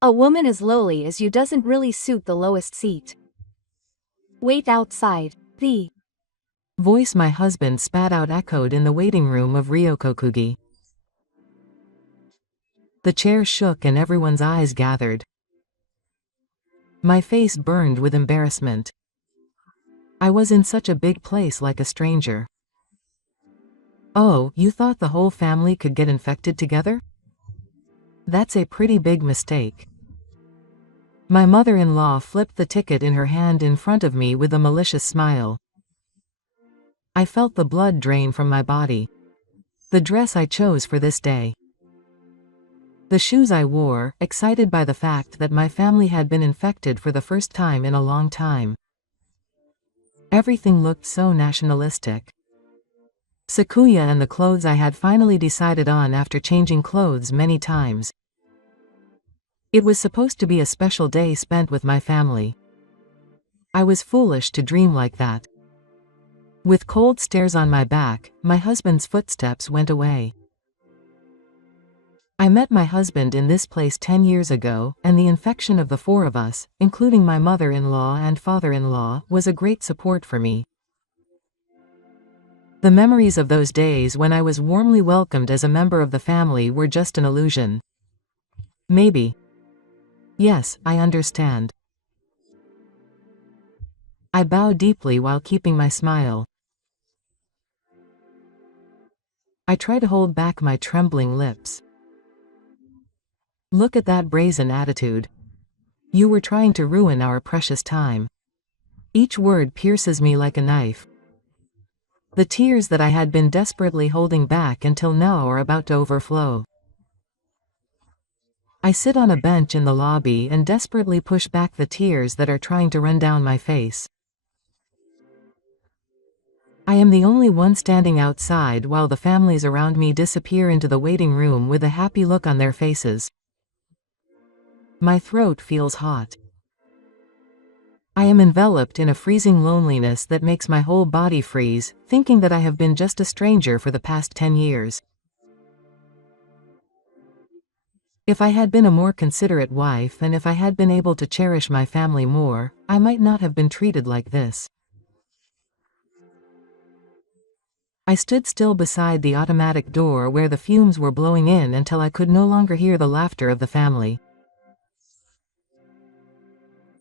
A woman as lowly as you doesn't really suit the lowest seat. Wait outside. The voice my husband spat out echoed in the waiting room of Ryokokugi. The chair shook and everyone's eyes gathered. My face burned with embarrassment. I was in such a big place like a stranger. Oh, you thought the whole family could get infected together? That's a pretty big mistake. My mother-in-law flipped the ticket in her hand in front of me with a malicious smile. I felt the blood drain from my body. The dress I chose for this day. The shoes I wore, excited by the fact that my family had been infected for the first time in a long time. Everything looked so nationalistic. Sakuya and the clothes I had finally decided on after changing clothes many times. It was supposed to be a special day spent with my family. I was foolish to dream like that. With cold stares on my back, my husband's footsteps went away. I met my husband in this place 10 years ago, and the infection of the four of us, including my mother-in-law and father-in-law, was a great support for me. The memories of those days when I was warmly welcomed as a member of the family were just an illusion. Maybe. Yes, I understand. I bowed deeply while keeping my smile. I tried to hold back my trembling lips. Look at that brazen attitude. You were trying to ruin our precious time. Each word pierces me like a knife. The tears that I had been desperately holding back until now are about to overflow. I sit on a bench in the lobby and desperately push back the tears that are trying to run down my face. I am the only one standing outside while the families around me disappear into the waiting room with a happy look on their faces. My throat feels hot. I am enveloped in a freezing loneliness that makes my whole body freeze, thinking that I have been just a stranger for the past 10 years. If I had been a more considerate wife and if I had been able to cherish my family more, I might not have been treated like this. I stood still beside the automatic door where the fumes were blowing in until I could no longer hear the laughter of the family.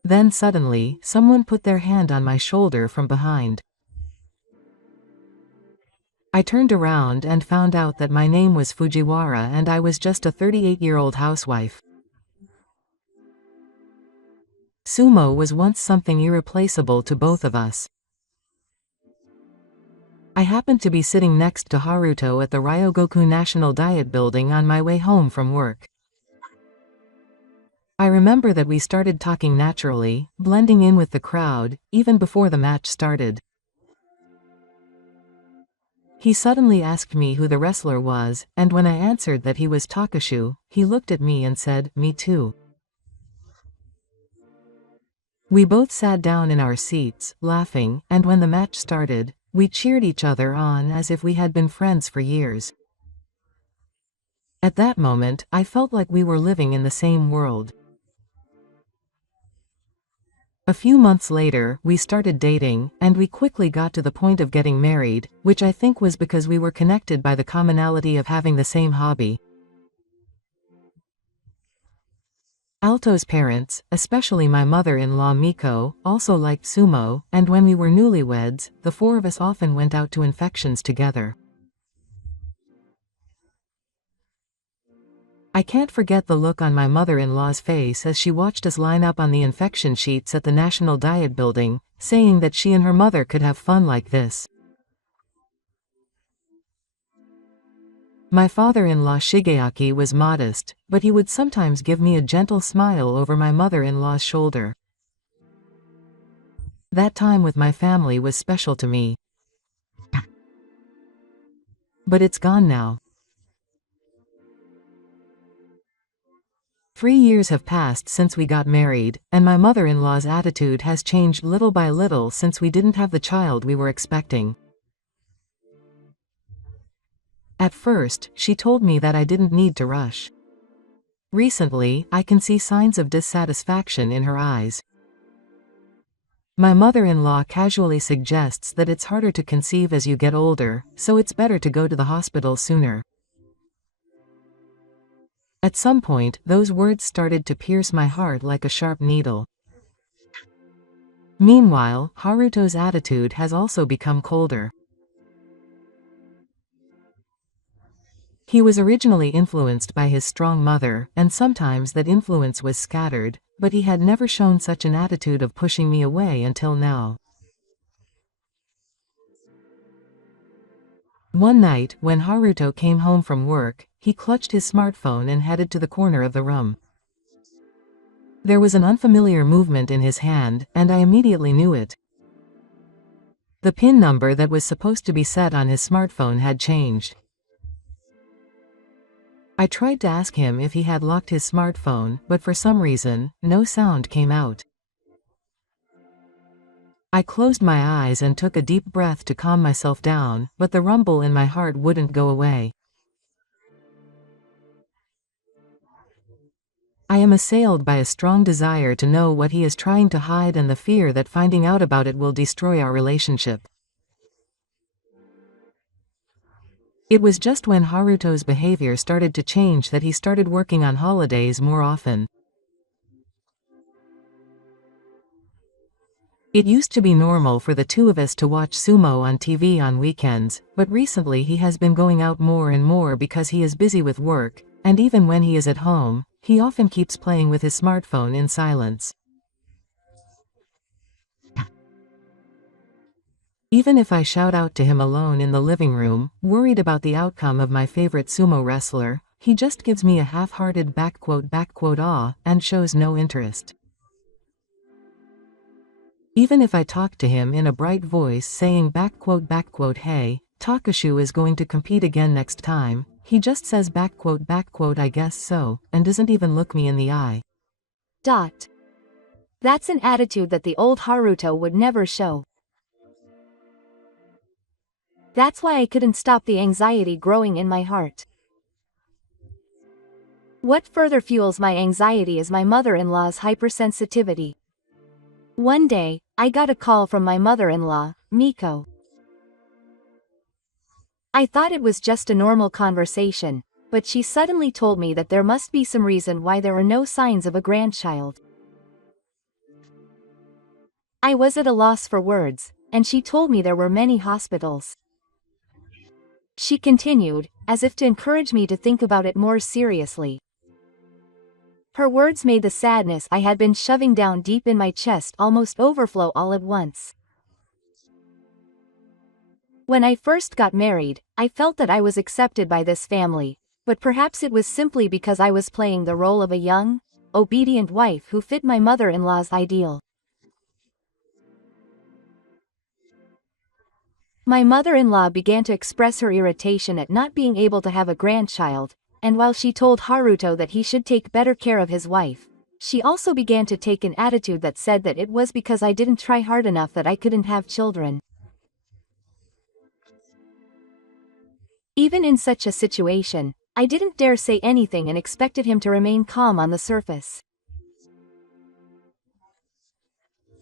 Then suddenly, someone put their hand on my shoulder from behind. I turned around and found out that my name was Fujiwara and I was just a 38-year-old housewife. Sumo was once something irreplaceable to both of us. I happened to be sitting next to Haruto at the Ryogoku National Diet Building on my way home from work. I remember that we started talking naturally, blending in with the crowd, even before the match started. He suddenly asked me who the wrestler was, and when I answered that he was Takashu, he looked at me and said, "Me too." We both sat down in our seats, laughing, and when the match started, we cheered each other on as if we had been friends for years. At that moment, I felt like we were living in the same world. A few months later, we started dating, and we quickly got to the point of getting married, which I think was because we were connected by the commonality of having the same hobby. Alto's parents, especially my mother-in-law Miko, also liked sumo, and when we were newlyweds, the four of us often went out to infections together. I can't forget the look on my mother-in-law's face as she watched us line up on the infection sheets at the National Diet Building, saying that she and her mother could have fun like this. My father-in-law Shigeaki was modest, but he would sometimes give me a gentle smile over my mother-in-law's shoulder. That time with my family was special to me. But it's gone now. 3 years have passed since we got married, and my mother-in-law's attitude has changed little by little since we didn't have the child we were expecting. At first, she told me that I didn't need to rush. Recently, I can see signs of dissatisfaction in her eyes. My mother-in-law casually suggests that it's harder to conceive as you get older, so it's better to go to the hospital sooner. At some point, those words started to pierce my heart like a sharp needle. Meanwhile, Haruto's attitude has also become colder. He was originally influenced by his strong mother, and sometimes that influence was scattered, but he had never shown such an attitude of pushing me away until now. One night, when Haruto came home from work, he clutched his smartphone and headed to the corner of the room. There was an unfamiliar movement in his hand, and I immediately knew it. The PIN number that was supposed to be set on his smartphone had changed. I tried to ask him if he had locked his smartphone, but for some reason, no sound came out. I closed my eyes and took a deep breath to calm myself down, but the rumble in my heart wouldn't go away. I am assailed by a strong desire to know what he is trying to hide and the fear that finding out about it will destroy our relationship. It was just when Haruto's behavior started to change that he started working on holidays more often. It used to be normal for the two of us to watch sumo on TV on weekends, but recently he has been going out more and more because he is busy with work, and even when he is at home, he often keeps playing with his smartphone in silence. Even if I shout out to him alone in the living room, worried about the outcome of my favorite sumo wrestler, he just gives me a half-hearted "ah" and shows no interest. Even if I talk to him in a bright voice saying "Hey, Takashu is going to compete again next time," he just says "I guess so," and doesn't even look me in the eye. That's an attitude that the old Haruto would never show. That's why I couldn't stop the anxiety growing in my heart. What further fuels my anxiety is my mother-in-law's hypersensitivity. One day, I got a call from my mother-in-law, Miko. I thought it was just a normal conversation, but she suddenly told me that there must be some reason why there are no signs of a grandchild. I was at a loss for words, and she told me there were many hospitals. She continued, as if to encourage me to think about it more seriously. Her words made the sadness I had been shoving down deep in my chest almost overflow all at once. When I first got married, I felt that I was accepted by this family, but perhaps it was simply because I was playing the role of a young, obedient wife who fit my mother-in-law's ideal. My mother-in-law began to express her irritation at not being able to have a grandchild, and while she told Haruto that he should take better care of his wife, she also began to take an attitude that said that it was because I didn't try hard enough that I couldn't have children. Even in such a situation, I didn't dare say anything and expected him to remain calm on the surface.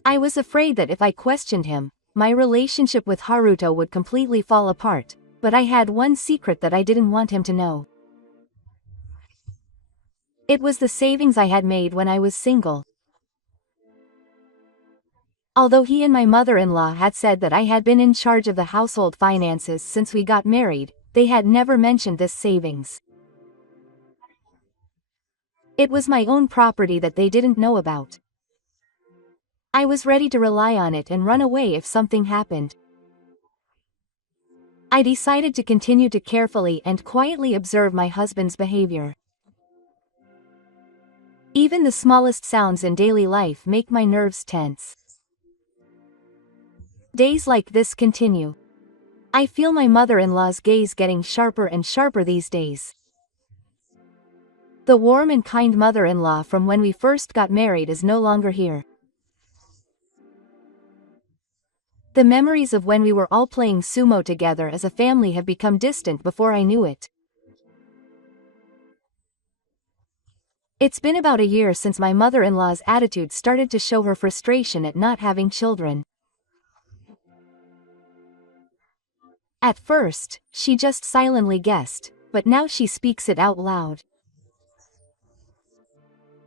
I was afraid that if I questioned him, my relationship with Haruto would completely fall apart, but I had one secret that I didn't want him to know. It was the savings I had made when I was single. Although he and my mother-in-law had said that I had been in charge of the household finances since we got married, they had never mentioned this savings. It was my own property that they didn't know about. I was ready to rely on it and run away if something happened. I decided to continue to carefully and quietly observe my husband's behavior. Even the smallest sounds in daily life make my nerves tense. Days like this continue. I feel my mother-in-law's gaze getting sharper and sharper these days. The warm and kind mother-in-law from when we first got married is no longer here. The memories of when we were all playing sumo together as a family have become distant before I knew it. It's been about a year since my mother-in-law's attitude started to show her frustration at not having children. At first, she just silently guessed, but now she speaks it out loud.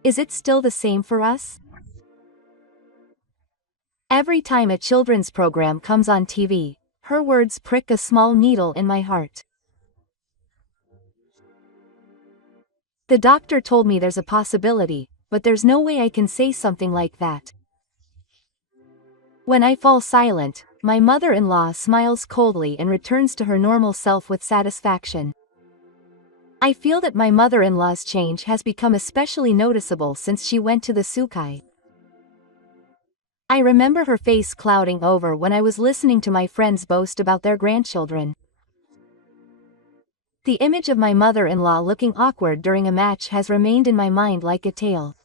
Is it still the same for us? Every time a children's program comes on TV, her words prick a small needle in my heart. The doctor told me there's a possibility, but there's no way I can say something like that. When I fall silent, my mother-in-law smiles coldly and returns to her normal self with satisfaction. I feel that my mother-in-law's change has become especially noticeable since she went to the Sukai. I remember her face clouding over when I was listening to my friends boast about their grandchildren. The image of my mother-in-law looking awkward during a match has remained in my mind like a tale.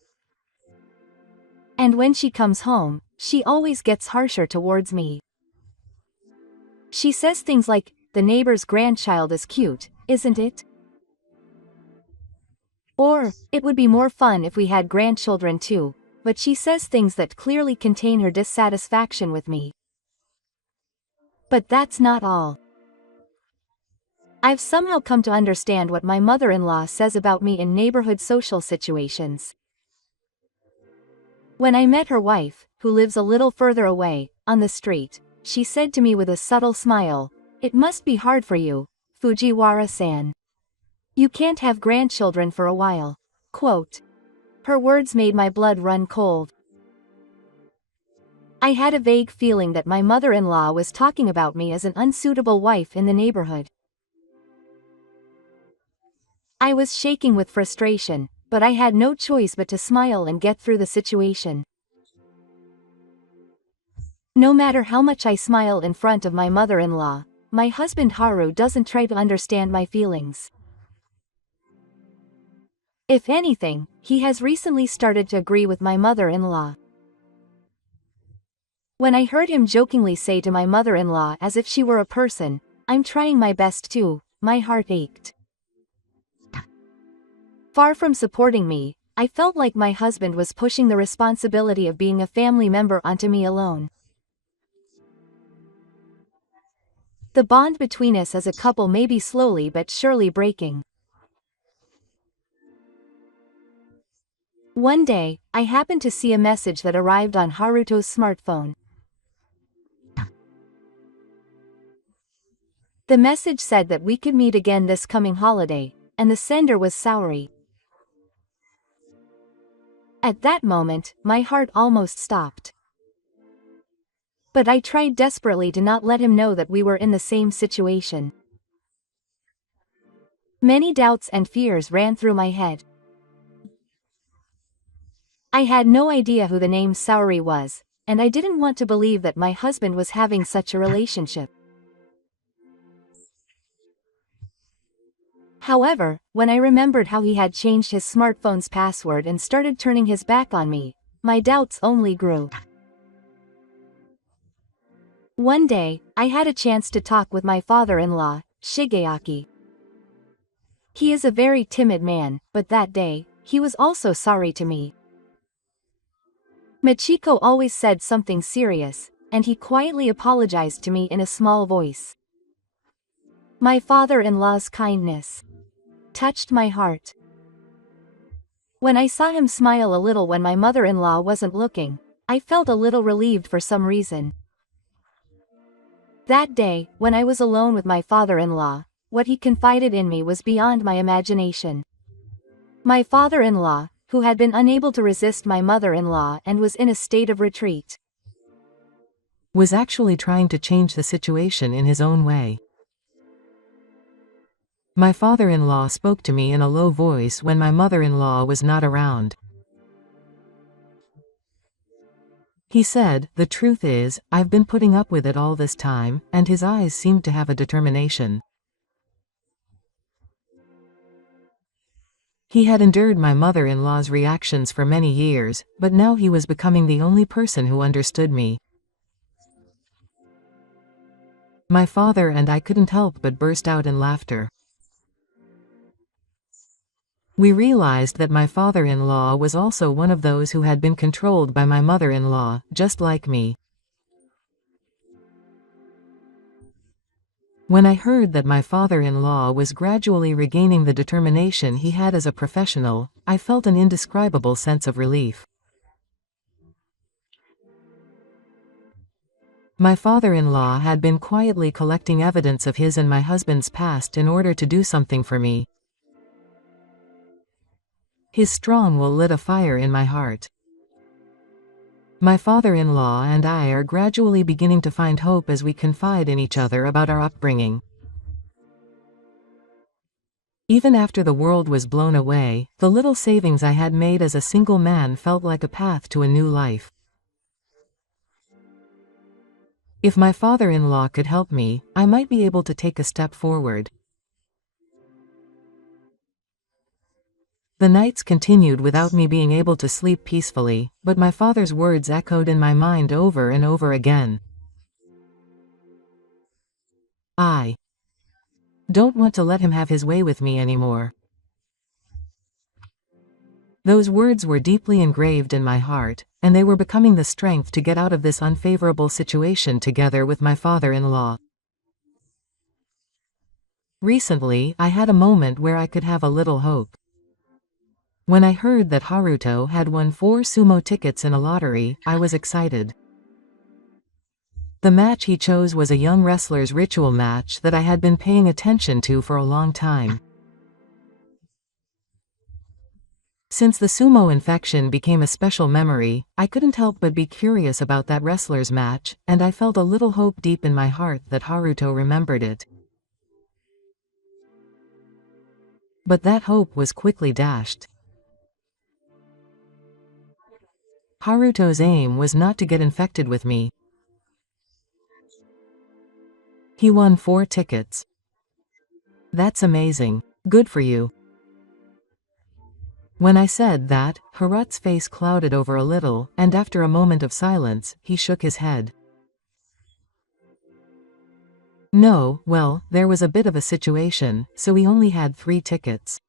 And when she comes home, she always gets harsher towards me. She says things like, "The neighbor's grandchild is cute, isn't it?" Or, "It would be more fun if we had grandchildren too," but she says things that clearly contain her dissatisfaction with me. But that's not all. I've somehow come to understand what my mother-in-law says about me in neighborhood social situations. When I met her wife, who lives a little further away, on the street, she said to me with a subtle smile, "It must be hard for you, Fujiwara-san. You can't have grandchildren for a while." Quote. Her words made my blood run cold. I had a vague feeling that my mother-in-law was talking about me as an unsuitable wife in the neighborhood. I was shaking with frustration, but I had no choice but to smile and get through the situation. No matter how much I smile in front of my mother-in-law, my husband Haru doesn't try to understand my feelings. If anything, he has recently started to agree with my mother-in-law. When I heard him jokingly say to my mother-in-law as if she were a person, "I'm trying my best too," my heart ached. Far from supporting me, I felt like my husband was pushing the responsibility of being a family member onto me alone. The bond between us as a couple may be slowly but surely breaking. One day, I happened to see a message that arrived on Haruto's smartphone. The message said that we could meet again this coming holiday, and the sender was Saori. At that moment, my heart almost stopped. But I tried desperately to not let him know that we were in the same situation. Many doubts and fears ran through my head. I had no idea who the name Saori was, and I didn't want to believe that my husband was having such a relationship. However, when I remembered how he had changed his smartphone's password and started turning his back on me, my doubts only grew. One day, I had a chance to talk with my father-in-law, Shigeaki. He is a very timid man, but that day, he was also sorry to me. Machiko always said something serious, and he quietly apologized to me in a small voice. My father-in-law's kindness touched my heart. When I saw him smile a little when my mother-in-law wasn't looking, I felt a little relieved for some reason. That day, when I was alone with my father-in-law, what he confided in me was beyond my imagination. My father-in-law, who had been unable to resist my mother-in-law and was in a state of retreat, was actually trying to change the situation in his own way. My father-in-law spoke to me in a low voice when my mother-in-law was not around. He said, "The truth is, I've been putting up with it all this time," and his eyes seemed to have a determination. He had endured my mother-in-law's reactions for many years, but now he was becoming the only person who understood me. My father and I couldn't help but burst out in laughter. We realized that my father-in-law was also one of those who had been controlled by my mother-in-law, just like me. When I heard that my father-in-law was gradually regaining the determination he had as a professional, I felt an indescribable sense of relief. My father-in-law had been quietly collecting evidence of his and my husband's past in order to do something for me. His strong will lit a fire in my heart. My father-in-law and I are gradually beginning to find hope as we confide in each other about our upbringing. Even after the world was blown away, the little savings I had made as a single man felt like a path to a new life. If my father-in-law could help me, I might be able to take a step forward. The nights continued without me being able to sleep peacefully, but my father's words echoed in my mind over and over again. I don't want to let him have his way with me anymore. Those words were deeply engraved in my heart, and they were becoming the strength to get out of this unfavorable situation together with my father-in-law. Recently, I had a moment where I could have a little hope. When I heard that Haruto had won 4 sumo tickets in a lottery, I was excited. The match he chose was a young wrestler's ritual match that I had been paying attention to for a long time. Since the sumo infection became a special memory, I couldn't help but be curious about that wrestler's match, and I felt a little hope deep in my heart that Haruto remembered it. But that hope was quickly dashed. Haruto's aim was not to get infected with me. He won 4 tickets. That's amazing. Good for you. When I said that, Harut's face clouded over a little, and after a moment of silence, he shook his head. No, well, there was a bit of a situation, so we only had 3 tickets.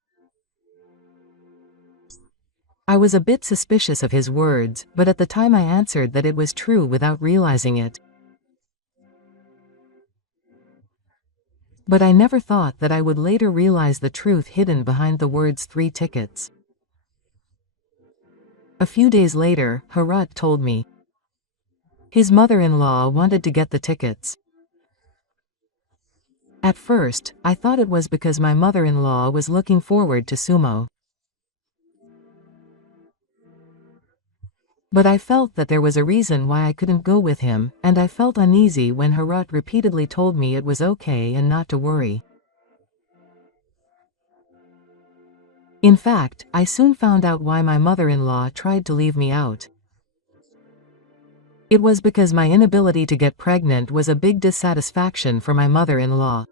I was a bit suspicious of his words, but at the time I answered that it was true without realizing it. But I never thought that I would later realize the truth hidden behind the words 3 tickets. A few days later, Harut told me his mother-in-law wanted to get the tickets. At first, I thought it was because my mother-in-law was looking forward to sumo. But I felt that there was a reason why I couldn't go with him, and I felt uneasy when Harut repeatedly told me it was okay and not to worry. In fact, I soon found out why my mother-in-law tried to leave me out. It was because my inability to get pregnant was a big dissatisfaction for my mother-in-law.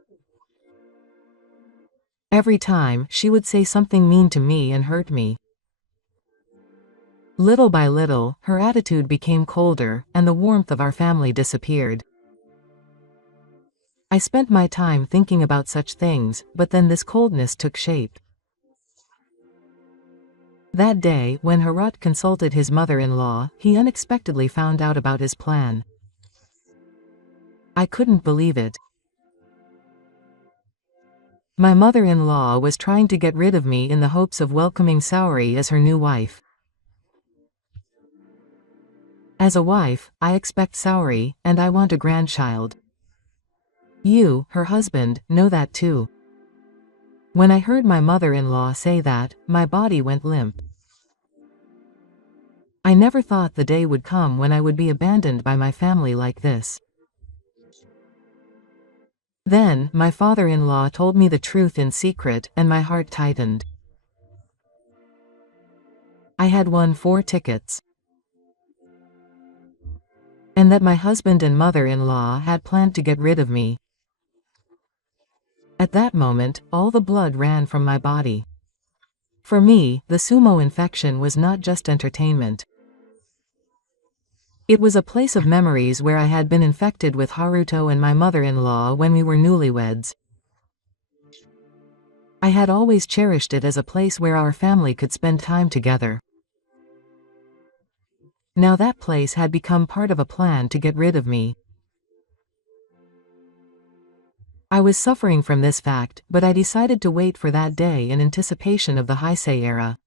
Every time, she would say something mean to me and hurt me. Little by little, her attitude became colder, and the warmth of our family disappeared. I spent my time thinking about such things, but then this coldness took shape. That day, when Harut consulted his mother-in-law, he unexpectedly found out about his plan. I couldn't believe it. My mother-in-law was trying to get rid of me in the hopes of welcoming Saori as her new wife. As a wife, I expect Saori, and I want a grandchild. You, her husband, know that too. When I heard my mother-in-law say that, my body went limp. I never thought the day would come when I would be abandoned by my family like this. Then, my father-in-law told me the truth in secret, and my heart tightened. I had won 4 tickets. And that my husband and mother-in-law had planned to get rid of me. At that moment, all the blood ran from my body. For me, the sumo infection was not just entertainment. It was a place of memories where I had been infected with Haruto and my mother-in-law when we were newlyweds. I had always cherished it as a place where our family could spend time together. Now that place had become part of a plan to get rid of me. I was suffering from this fact, but I decided to wait for that day in anticipation of the Heisei era.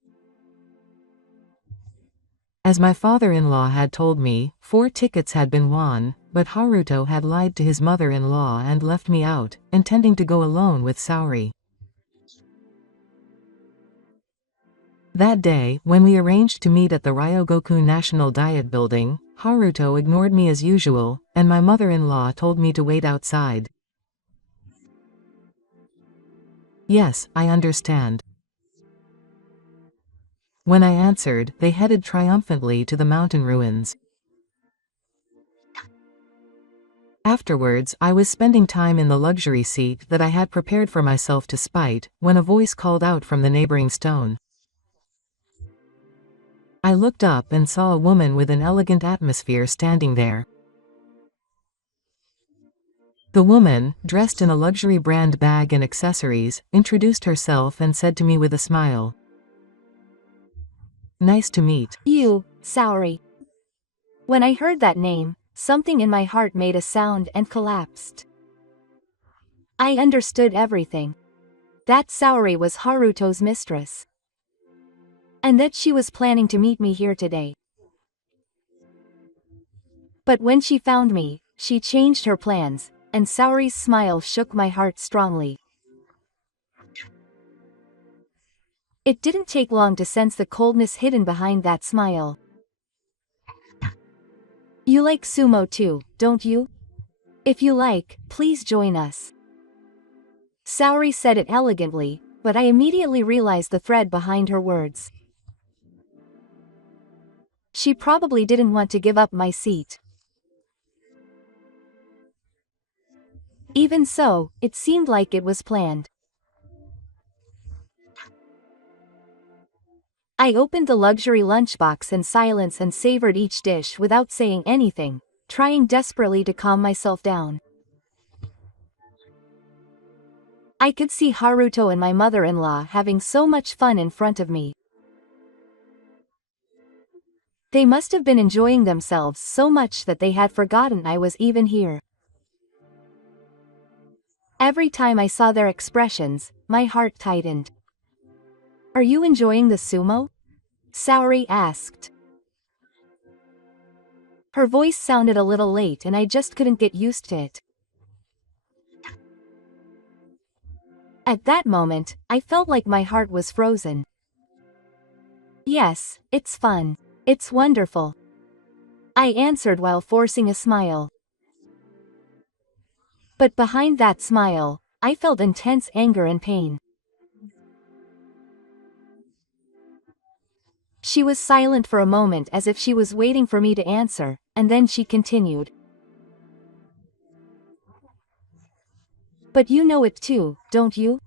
As my father-in-law had told me, 4 tickets had been won, but Haruto had lied to his mother-in-law and left me out, intending to go alone with Saori. That day, when we arranged to meet at the Ryogoku National Diet Building, Haruto ignored me as usual, and my mother-in-law told me to wait outside. Yes, I understand. When I answered, they headed triumphantly to the mountain ruins. Afterwards, I was spending time in the luxury seat that I had prepared for myself to spite, when a voice called out from the neighboring stone. I looked up and saw a woman with an elegant atmosphere standing there. The woman, dressed in a luxury brand bag and accessories, introduced herself and said to me with a smile, "Nice to meet you, Saori." When I heard that name, something in my heart made a sound and collapsed. I understood everything. That Saori was Haruto's mistress. And that she was planning to meet me here today. But when she found me, she changed her plans, and Saori's smile shook my heart strongly. It didn't take long to sense the coldness hidden behind that smile. "You like sumo too, don't you? If you like, please join us." Saori said it elegantly, but I immediately realized the thread behind her words. She probably didn't want to give up my seat. Even so, it seemed like it was planned. I opened the luxury lunchbox in silence and savored each dish without saying anything, trying desperately to calm myself down. I could see Haruto and my mother-in-law having so much fun in front of me. They must have been enjoying themselves so much that they had forgotten I was even here. Every time I saw their expressions, my heart tightened. "Are you enjoying the sumo?" Saori asked. Her voice sounded a little late and I just couldn't get used to it. At that moment, I felt like my heart was frozen. "Yes, it's fun. It's wonderful," I answered while forcing a smile. But behind that smile, I felt intense anger and pain. She was silent for a moment as if she was waiting for me to answer, and then she continued. "But you know it too, don't you?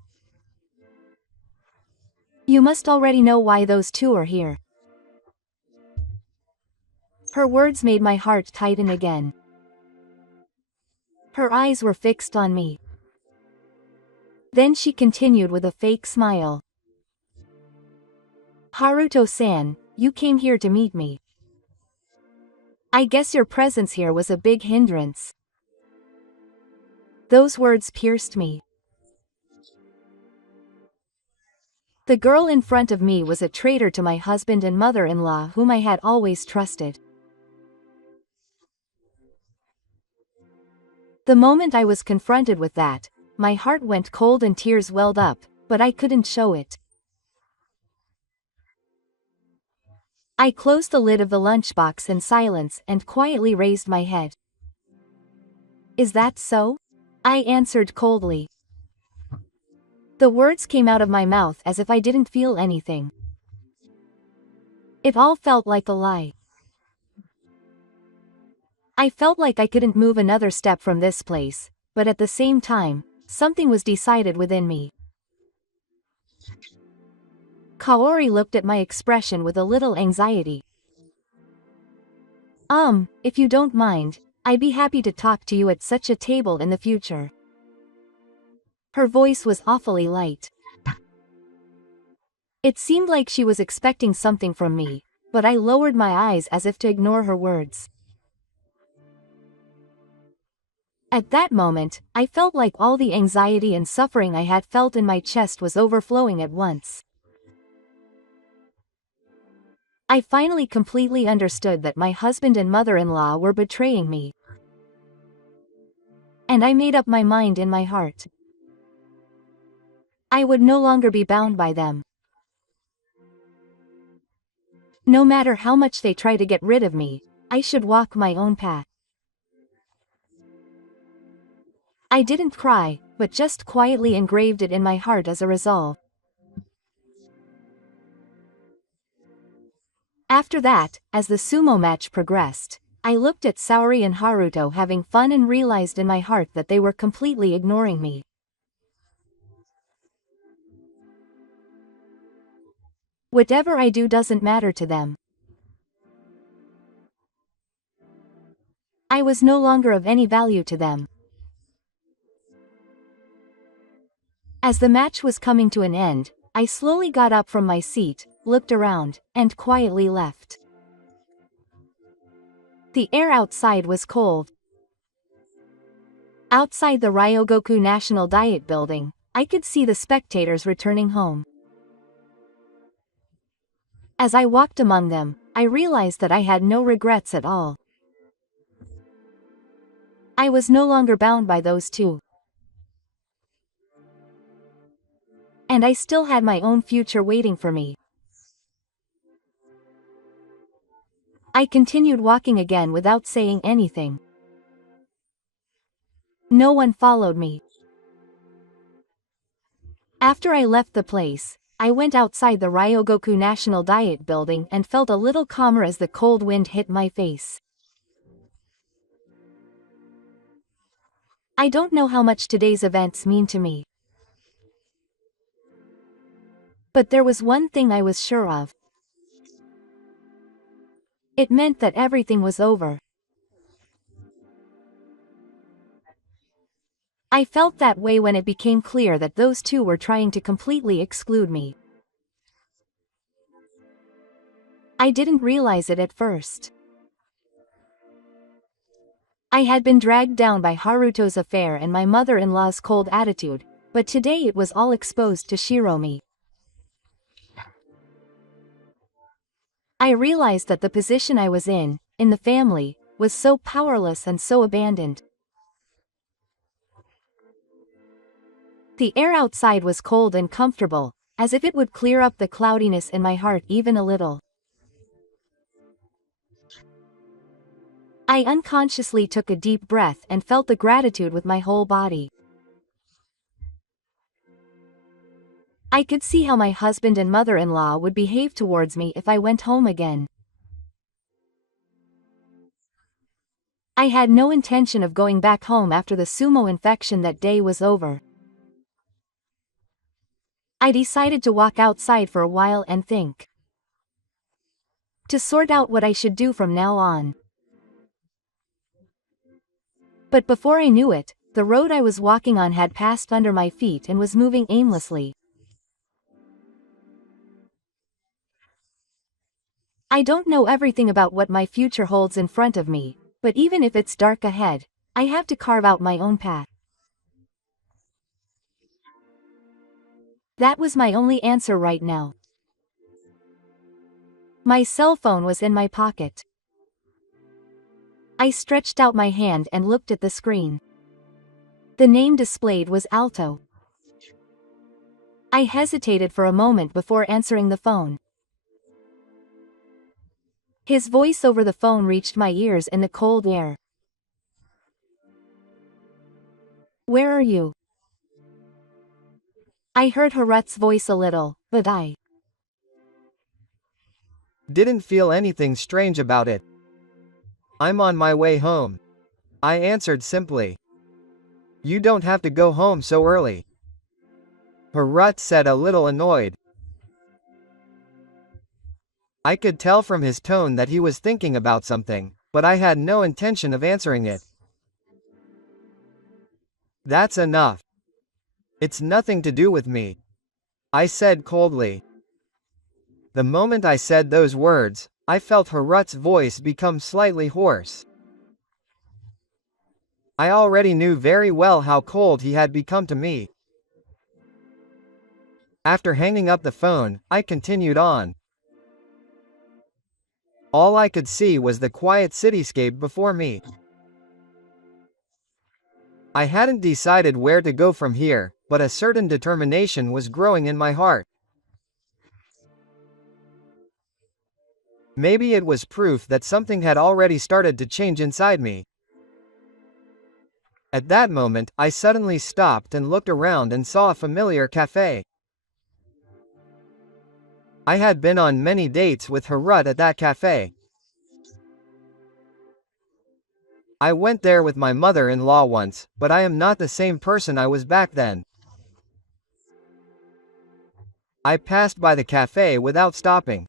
You must already know why those two are here." Her words made my heart tighten again. Her eyes were fixed on me. Then she continued with a fake smile. "Haruto-san, you came here to meet me. I guess your presence here was a big hindrance." Those words pierced me. The girl in front of me was a traitor to my husband and mother-in-law whom I had always trusted. The moment I was confronted with that, my heart went cold and tears welled up, but I couldn't show it. I closed the lid of the lunchbox in silence and quietly raised my head. "Is that so?" I answered coldly. The words came out of my mouth as if I didn't feel anything. It all felt like a lie. I felt like I couldn't move another step from this place, but at the same time, something was decided within me. Kaori looked at my expression with a little anxiety. If you don't mind, I'd be happy to talk to you at such a table in the future." Her voice was awfully light. It seemed like she was expecting something from me, but I lowered my eyes as if to ignore her words. At that moment, I felt like all the anxiety and suffering I had felt in my chest was overflowing at once. I finally completely understood that my husband and mother-in-law were betraying me. And I made up my mind in my heart. I would no longer be bound by them. No matter how much they try to get rid of me, I should walk my own path. I didn't cry, but just quietly engraved it in my heart as a resolve. After that, as the sumo match progressed, I looked at Saori and Haruto having fun and realized in my heart that they were completely ignoring me. Whatever I do doesn't matter to them. I was no longer of any value to them. As the match was coming to an end, I slowly got up from my seat, looked around, and quietly left. The air outside was cold. Outside the Ryogoku National Diet Building, I could see the spectators returning home. As I walked among them, I realized that I had no regrets at all. I was no longer bound by those two. And I still had my own future waiting for me. I continued walking again without saying anything. No one followed me. After I left the place, I went outside the Ryogoku National Diet Building and felt a little calmer as the cold wind hit my face. I don't know how much today's events mean to me. But there was one thing I was sure of. It meant that everything was over. I felt that way when it became clear that those two were trying to completely exclude me. I didn't realize it at first. I had been dragged down by Haruto's affair and my mother-in-law's cold attitude, but today it was all exposed to Shiromi. I realized that the position I was in the family, was so powerless and so abandoned. The air outside was cold and comfortable, as if it would clear up the cloudiness in my heart even a little. I unconsciously took a deep breath and felt the gratitude with my whole body. I could see how my husband and mother-in-law would behave towards me if I went home again. I had no intention of going back home after the sumo infection that day was over. I decided to walk outside for a while and think. To sort out what I should do from now on. But before I knew it, the road I was walking on had passed under my feet and was moving aimlessly. I don't know everything about what my future holds in front of me, but even if it's dark ahead, I have to carve out my own path. That was my only answer right now. My cell phone was in my pocket. I stretched out my hand and looked at the screen. The name displayed was Alto. I hesitated for a moment before answering the phone. His voice over the phone reached my ears in the cold air. "Where are you?" I heard Harut's voice a little, but I didn't feel anything strange about it. "I'm on my way home," I answered simply. "You don't have to go home so early," Harut said, a little annoyed. I could tell from his tone that he was thinking about something, but I had no intention of answering it. "That's enough. It's nothing to do with me," I said coldly. The moment I said those words, I felt Harut's voice become slightly hoarse. I already knew very well how cold he had become to me. After hanging up the phone, I continued on. All I could see was the quiet cityscape before me. I hadn't decided where to go from here, but a certain determination was growing in my heart. Maybe it was proof that something had already started to change inside me. At that moment, I suddenly stopped and looked around and saw a familiar cafe. I had been on many dates with Harut at that cafe. I went there with my mother-in-law once, but I am not the same person I was back then. I passed by the cafe without stopping.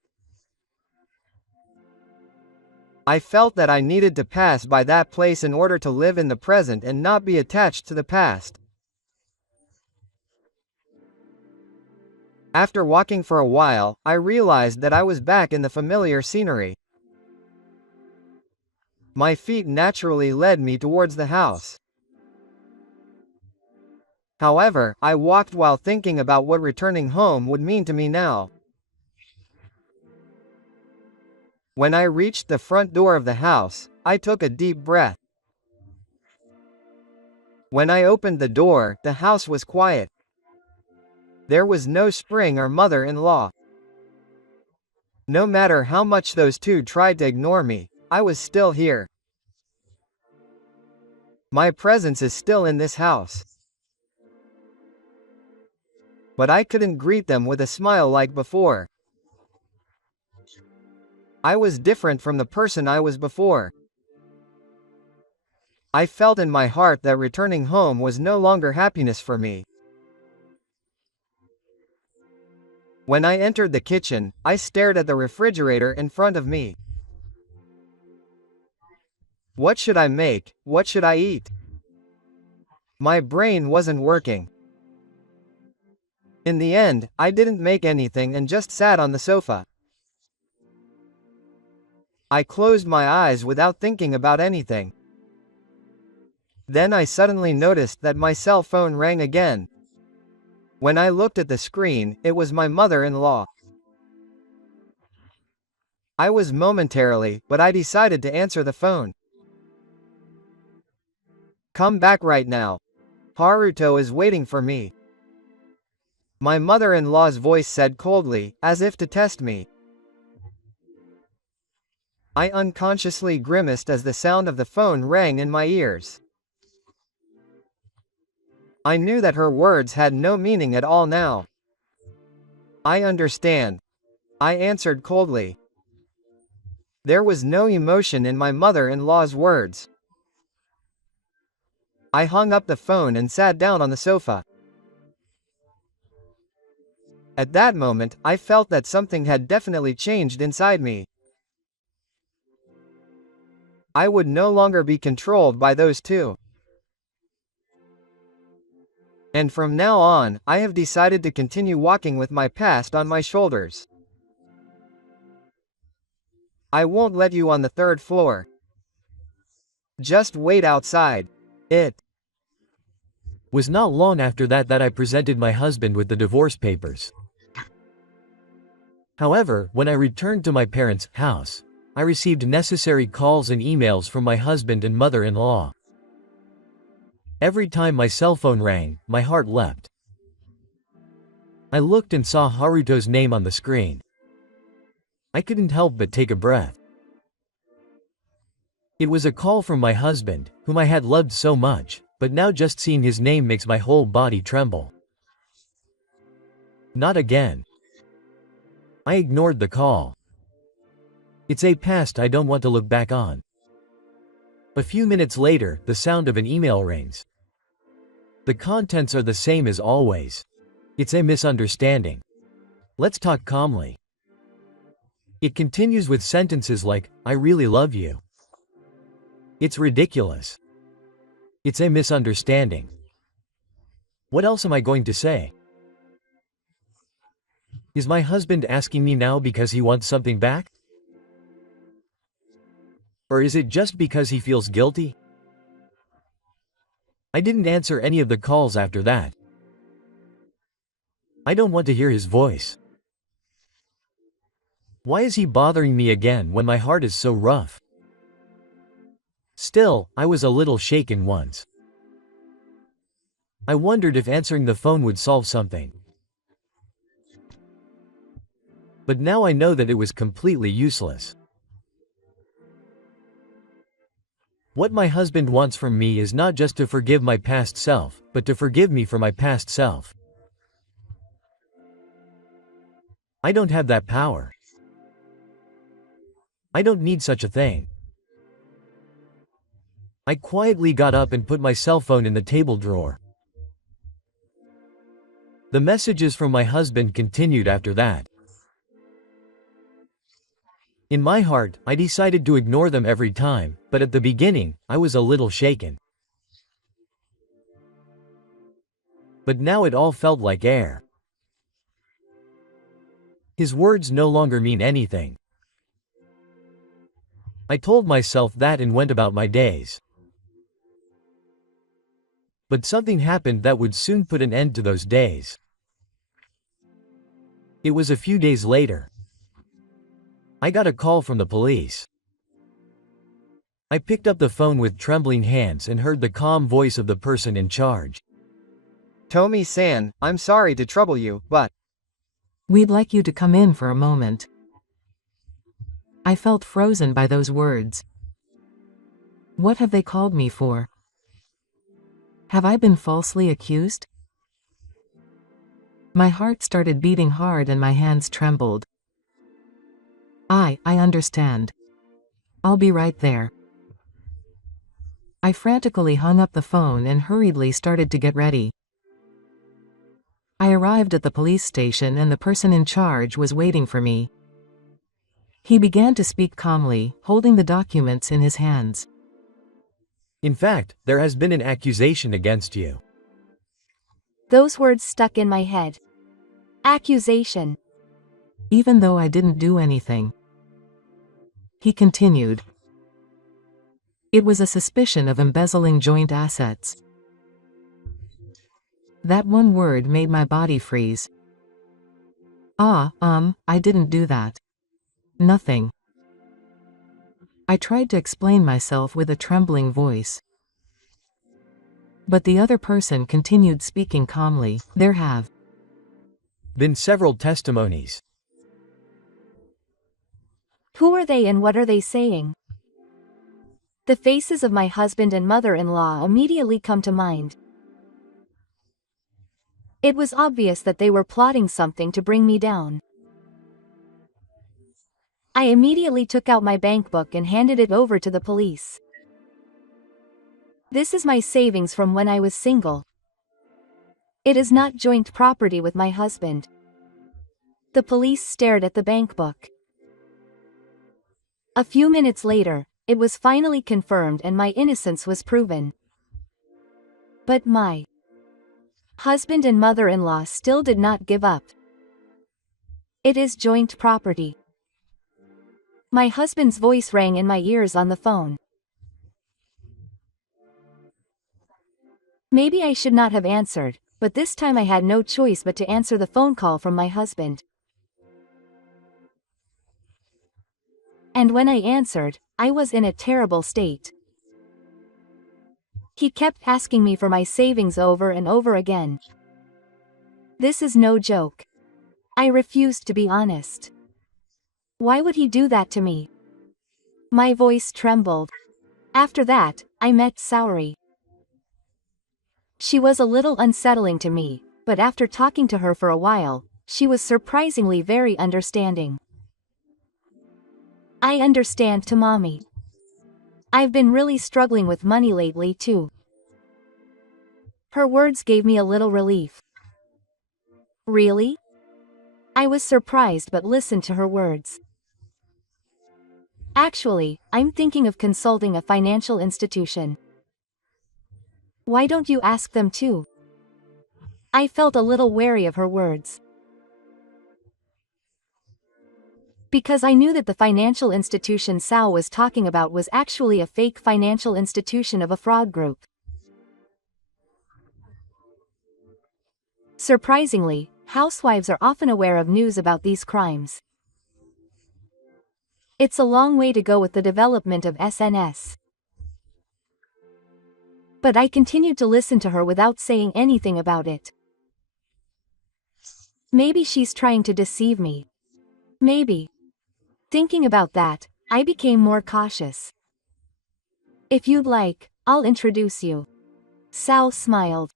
I felt that I needed to pass by that place in order to live in the present and not be attached to the past. After walking for a while, I realized that I was back in the familiar scenery. My feet naturally led me towards the house. However, I walked while thinking about what returning home would mean to me now. When I reached the front door of the house, I took a deep breath. When I opened the door, the house was quiet. There was no spring or mother-in-law. No matter how much those two tried to ignore me, I was still here. My presence is still in this house. But I couldn't greet them with a smile like before. I was different from the person I was before. I felt in my heart that returning home was no longer happiness for me. When I entered the kitchen, I stared at the refrigerator in front of me. What should I make? What should I eat? My brain wasn't working. In the end, I didn't make anything and just sat on the sofa. I closed my eyes without thinking about anything. Then I suddenly noticed that my cell phone rang again. When I looked at the screen, it was my mother-in-law. I was momentarily, but I decided to answer the phone. Come back right now. Haruto is waiting for me. My mother-in-law's voice said coldly, as if to test me. I unconsciously grimaced as the sound of the phone rang in my ears. I knew that her words had no meaning at all now. I understand. I answered coldly. There was no emotion in my mother-in-law's words. I hung up the phone and sat down on the sofa. At that moment, I felt that something had definitely changed inside me. I would no longer be controlled by those two. And from now on, I have decided to continue walking with my past on my shoulders. I won't let you on the third floor. Just wait outside. It was not long after that I presented my husband with the divorce papers. However, when I returned to my parents' house, I received necessary calls and emails from my husband and mother-in-law. Every time my cell phone rang, my heart leapt. I looked and saw Haruto's name on the screen. I couldn't help but take a breath. It was a call from my husband, whom I had loved so much, but now just seeing his name makes my whole body tremble. Not again. I ignored the call. It's a past I don't want to look back on. A few minutes later, the sound of an email rings. The contents are the same as always. It's a misunderstanding. Let's talk calmly. It continues with sentences like, I really love you. It's ridiculous. It's a misunderstanding. What else am I going to say? Is my husband asking me now because he wants something back? Or is it just because he feels guilty? I didn't answer any of the calls after that. I don't want to hear his voice. Why is he bothering me again when my heart is so rough? Still, I was a little shaken once. I wondered if answering the phone would solve something. But now I know that it was completely useless. What my husband wants from me is not just to forgive my past self, but to forgive me for my past self. I don't have that power. I don't need such a thing. I quietly got up and put my cell phone in the table drawer. The messages from my husband continued after that. In my heart, I decided to ignore them every time, but at the beginning, I was a little shaken. But now it all felt like air. His words no longer mean anything. I told myself that and went about my days. But something happened that would soon put an end to those days. It was a few days later. I got a call from the police. I picked up the phone with trembling hands and heard the calm voice of the person in charge. Tomi-san, I'm sorry to trouble you, but We'd like you to come in for a moment. I felt frozen by those words. What have they called me for? Have I been falsely accused? My heart started beating hard and my hands trembled. I understand. I'll be right there. I frantically hung up the phone and hurriedly started to get ready. I arrived at the police station and the person in charge was waiting for me. He began to speak calmly, holding the documents in his hands. In fact, there has been an accusation against you. Those words stuck in my head. Accusation. Even though I didn't do anything. He continued. It was a suspicion of embezzling joint assets. That one word made my body freeze. I didn't do that. Nothing. I tried to explain myself with a trembling voice. But the other person continued speaking calmly. There have been several testimonies. Who are they and what are they saying? The faces of my husband and mother-in-law immediately come to mind. It was obvious that they were plotting something to bring me down. I immediately took out my bank book and handed it over to the police. This is my savings from when I was single. It is not joint property with my husband. The police stared at the bank book. A few minutes later, it was finally confirmed and my innocence was proven. But my husband and mother-in-law still did not give up. It is joint property. My husband's voice rang in my ears on the phone. Maybe I should not have answered, but this time I had no choice but to answer the phone call from my husband. And when I answered, I was in a terrible state. He kept asking me for my savings over and over again. This is no joke. I refused to be honest. Why would he do that to me? My voice trembled. After that, I met Saori. She was a little unsettling to me, but after talking to her for a while, she was surprisingly very understanding. I understand, Tamami. I've been really struggling with money lately too. Her words gave me a little relief. Really? I was surprised but listened to her words. Actually, I'm thinking of consulting a financial institution. Why don't you ask them too? I felt a little wary of her words. Because I knew that the financial institution Sal was talking about was actually a fake financial institution of a fraud group. Surprisingly, housewives are often aware of news about these crimes. It's a long way to go with the development of SNS. But I continued to listen to her without saying anything about it. Maybe she's trying to deceive me. Maybe. Thinking about that, I became more cautious. If you'd like, I'll introduce you. Sal smiled.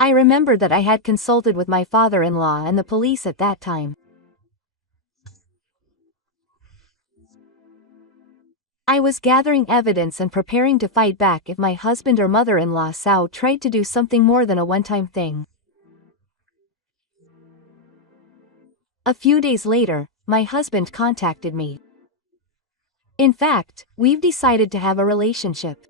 I remembered that I had consulted with my father-in-law and the police at that time. I was gathering evidence and preparing to fight back if my husband or mother-in-law Sal tried to do something more than a one-time thing. A few days later, my husband contacted me. In fact, we've decided to have a relationship.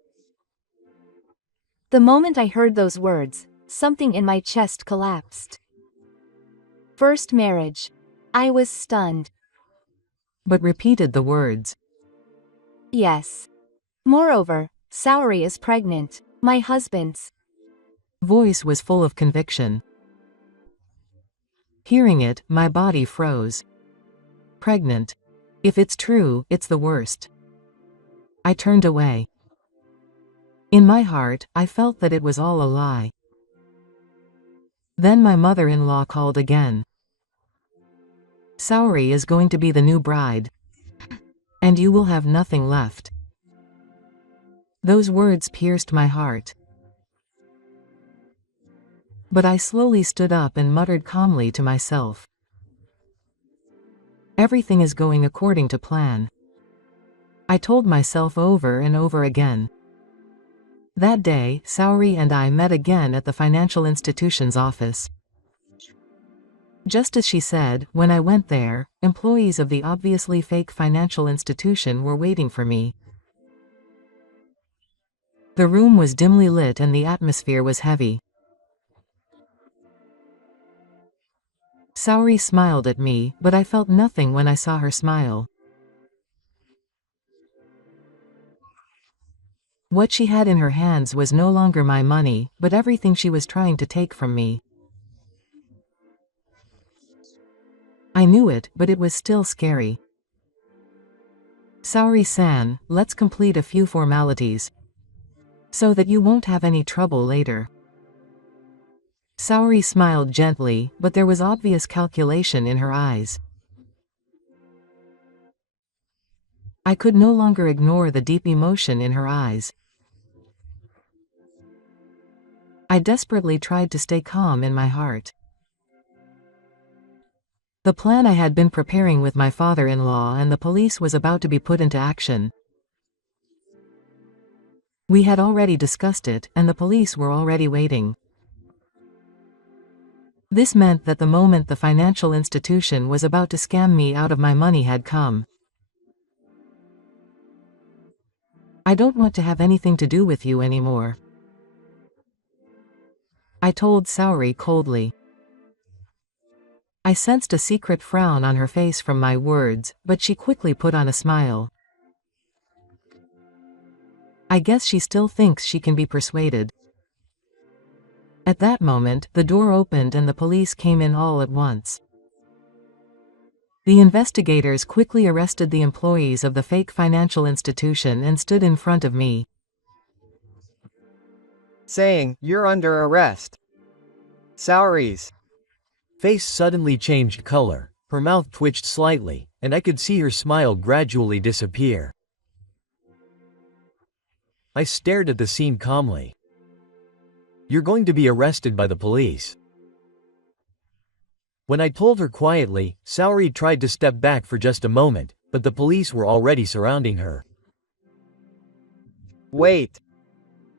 The moment I heard those words, something in my chest collapsed. First marriage. I was stunned. But repeated the words. Yes. Moreover, Saori is pregnant. My husband's voice was full of conviction. Hearing it, my body froze. Pregnant. If it's true, it's the worst. I turned away. In my heart, I felt that it was all a lie. Then my mother-in-law called again. Saori is going to be the new bride. And you will have nothing left. Those words pierced my heart. But I slowly stood up and muttered calmly to myself. Everything is going according to plan. I told myself over and over again. That day, Saori and I met again at the financial institution's office. Just as she said, when I went there, employees of the obviously fake financial institution were waiting for me. The room was dimly lit and the atmosphere was heavy. Saori smiled at me, but I felt nothing when I saw her smile. What she had in her hands was no longer my money, but everything she was trying to take from me. I knew it, but it was still scary. Saori-san, let's complete a few formalities. So that you won't have any trouble later. Saori smiled gently, but there was obvious calculation in her eyes. I could no longer ignore the deep emotion in her eyes. I desperately tried to stay calm in my heart. The plan I had been preparing with my father-in-law and the police was about to be put into action. We had already discussed it, and the police were already waiting. This meant that the moment the financial institution was about to scam me out of my money had come. I don't want to have anything to do with you anymore, I told Saori coldly. I sensed a secret frown on her face from my words, but she quickly put on a smile. I guess she still thinks she can be persuaded. At that moment, the door opened and the police came in all at once. The investigators quickly arrested the employees of the fake financial institution and stood in front of me, saying, "You're under arrest." Saori's face suddenly changed color, her mouth twitched slightly, and I could see her smile gradually disappear. I stared at the scene calmly. "You're going to be arrested by the police." When I told her quietly, Saori tried to step back for just a moment, but the police were already surrounding her. "Wait."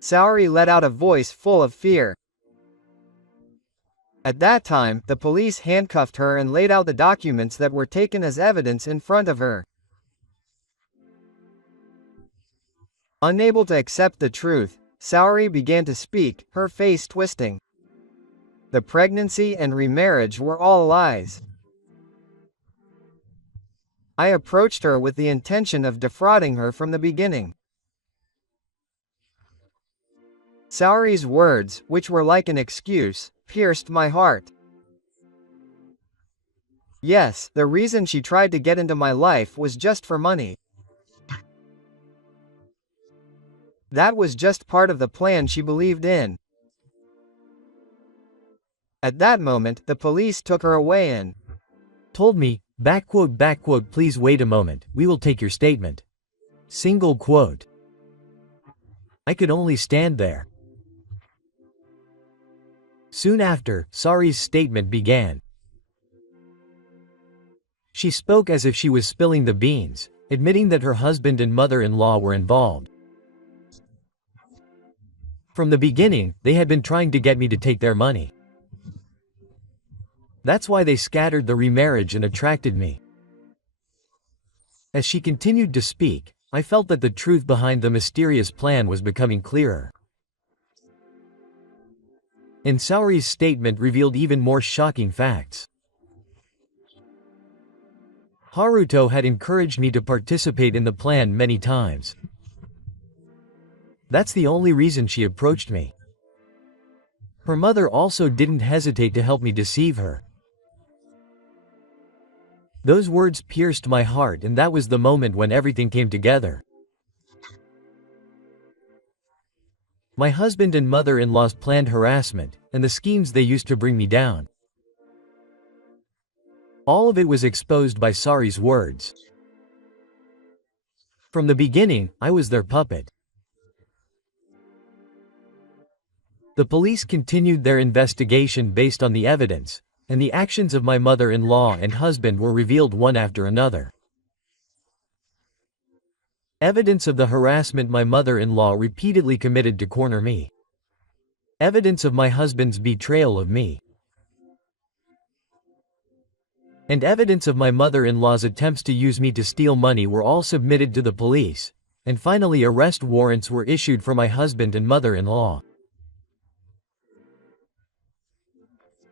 Saori let out a voice full of fear. At that time, the police handcuffed her and laid out the documents that were taken as evidence in front of her. Unable to accept the truth, Saori began to speak, her face twisting. The pregnancy and remarriage were all lies. I approached her with the intention of defrauding her from the beginning. Saori's words, which were like an excuse, pierced my heart. Yes, the reason she tried to get into my life was just for money. That was just part of the plan she believed in. At that moment, the police took her away and told me, "Please wait a moment, we will take your statement." Single quote. I could only stand there. Soon after, Saori's statement began. She spoke as if she was spilling the beans, admitting that her husband and mother-in-law were involved. From the beginning, they had been trying to get me to take their money. That's why they scattered the remarriage and attracted me. As she continued to speak, I felt that the truth behind the mysterious plan was becoming clearer. And Saori's statement revealed even more shocking facts. Haruto had encouraged me to participate in the plan many times. That's the only reason she approached me. Her mother also didn't hesitate to help me deceive her. Those words pierced my heart, and that was the moment when everything came together. My husband and mother-in-law's planned harassment, and the schemes they used to bring me down. All of it was exposed by Saori's words. From the beginning, I was their puppet. The police continued their investigation based on the evidence, and the actions of my mother-in-law and husband were revealed one after another. Evidence of the harassment my mother-in-law repeatedly committed to corner me. Evidence of my husband's betrayal of me. And evidence of my mother-in-law's attempts to use me to steal money were all submitted to the police, and finally arrest warrants were issued for my husband and mother-in-law.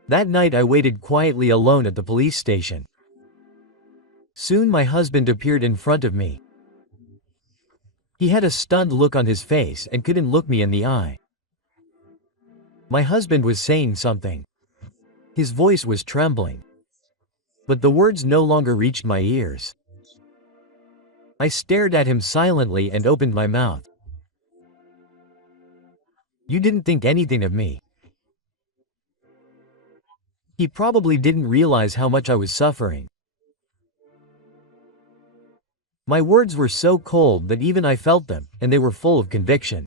That night I waited quietly alone at the police station. Soon my husband appeared in front of me. He had a stunned look on his face and couldn't look me in the eye. My husband was saying something. His voice was trembling. But the words no longer reached my ears. I stared at him silently and opened my mouth. "You didn't think anything of me." He probably didn't realize how much I was suffering. My words were so cold that even I felt them, and they were full of conviction.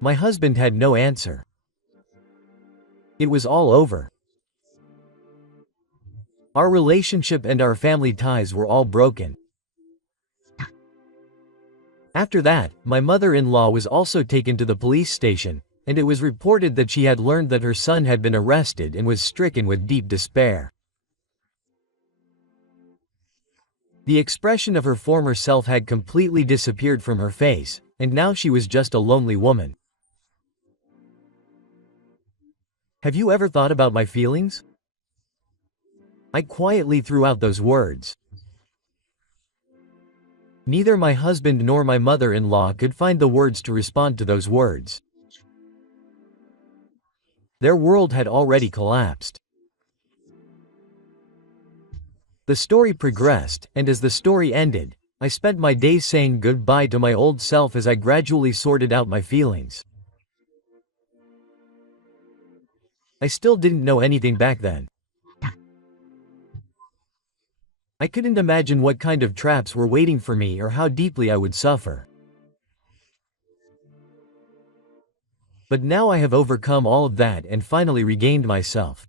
My husband had no answer. It was all over. Our relationship and our family ties were all broken. After that, my mother-in-law was also taken to the police station, and it was reported that she had learned that her son had been arrested and was stricken with deep despair. The expression of her former self had completely disappeared from her face, and now she was just a lonely woman. Have you ever thought about my feelings? I quietly threw out those words. Neither my husband nor my mother-in-law could find the words to respond to those words. Their world had already collapsed. The story progressed, and as the story ended, I spent my days saying goodbye to my old self as I gradually sorted out my feelings. I still didn't know anything back then. I couldn't imagine what kind of traps were waiting for me or how deeply I would suffer. But now I have overcome all of that and finally regained myself.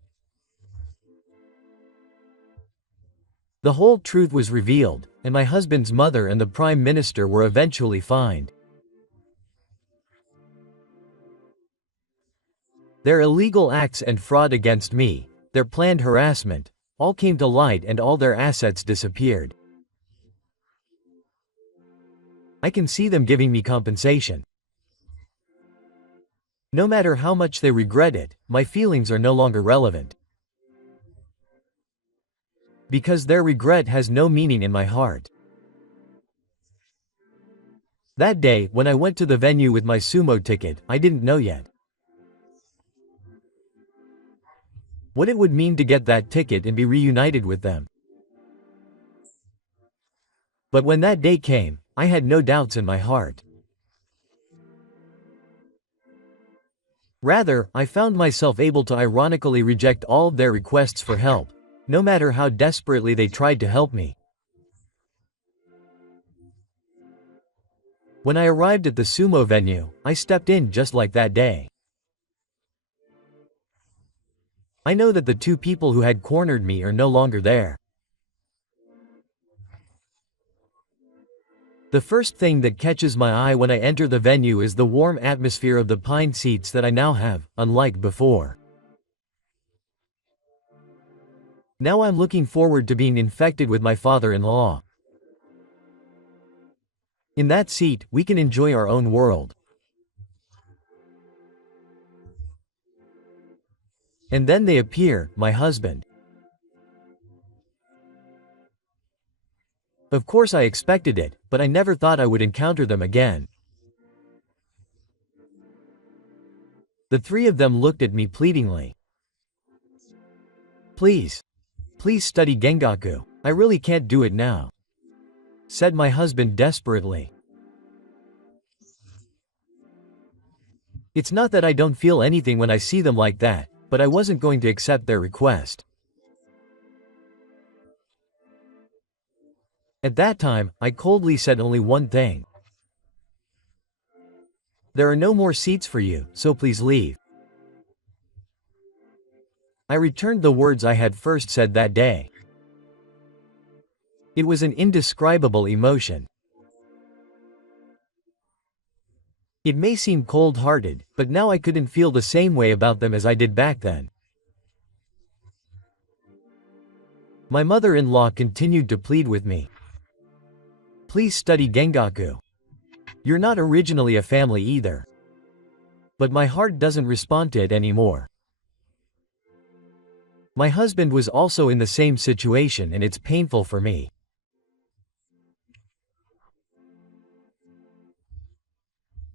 The whole truth was revealed, and my husband's mother and the Prime Minister were eventually fined. Their illegal acts and fraud against me, their planned harassment, all came to light and all their assets disappeared. I can see them giving me compensation. No matter how much they regret it, my feelings are no longer relevant. because their regret has no meaning in my heart. That day, when I went to the venue with my sumo ticket, I didn't know yet what it would mean to get that ticket and be reunited with them. But when that day came, I had no doubts in my heart. Rather, I found myself able to ironically reject all of their requests for help, no matter how desperately they tried to help me. When I arrived at the sumo venue, I stepped in just like that day. I know that the two people who had cornered me are no longer there. The first thing that catches my eye when I enter the venue is the warm atmosphere of the pine seats that I now have, unlike before. Now I'm looking forward to being infected with my father-in-law. In that seat, we can enjoy our own world. And then they appear, my husband. Of course I expected it, but I never thought I would encounter them again. The three of them looked at me pleadingly. Please study Gengaku. I really can't do it now," said my husband desperately. It's not that I don't feel anything when I see them like that, but I wasn't going to accept their request. At that time, I coldly said only one thing. "There are no more seats for you, so please leave." I returned the words I had first said that day. It was an indescribable emotion. It may seem cold-hearted, but now I couldn't feel the same way about them as I did back then. My mother-in-law continued to plead with me. "Please study Gengaku. You're not originally a family either." But my heart doesn't respond to it anymore. My husband was also in the same situation and it's painful for me.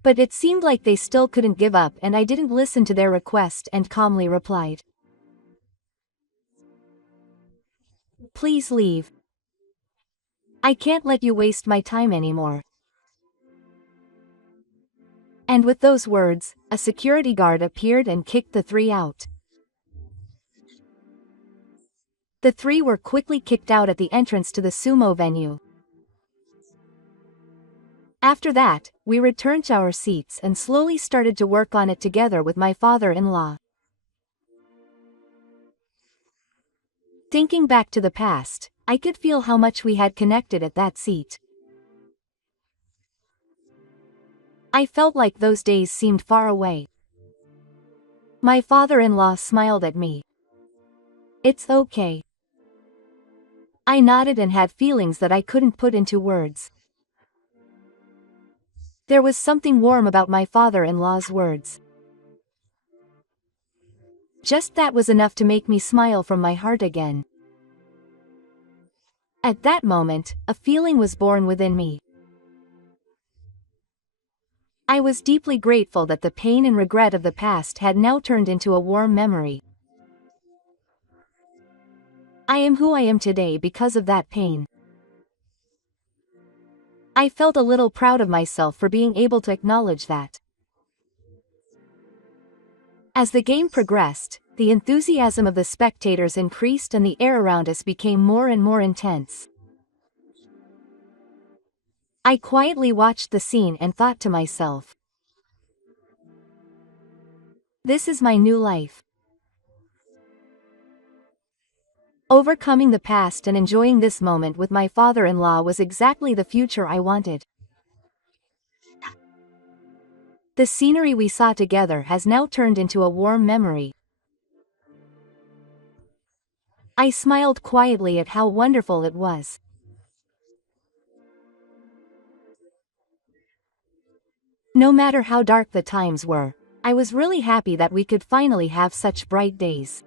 But it seemed like they still couldn't give up and I didn't listen to their request and calmly replied, "Please leave. I can't let you waste my time anymore." And with those words, a security guard appeared and kicked the three out. The three were quickly kicked out at the entrance to the sumo venue. After that, we returned to our seats and slowly started to work on it together with my father-in-law. Thinking back to the past, I could feel how much we had connected at that seat. I felt like those days seemed far away. My father-in-law smiled at me. "It's okay." I nodded and had feelings that I couldn't put into words. There was something warm about my father-in-law's words. Just that was enough to make me smile from my heart again. At that moment, a feeling was born within me. I was deeply grateful that the pain and regret of the past had now turned into a warm memory. I am who I am today because of that pain. I felt a little proud of myself for being able to acknowledge that. As the game progressed, the enthusiasm of the spectators increased and the air around us became more and more intense. I quietly watched the scene and thought to myself, "This is my new life." Overcoming the past and enjoying this moment with my father-in-law was exactly the future I wanted. The scenery we saw together has now turned into a warm memory. I smiled quietly at how wonderful it was. No matter how dark the times were, I was really happy that we could finally have such bright days.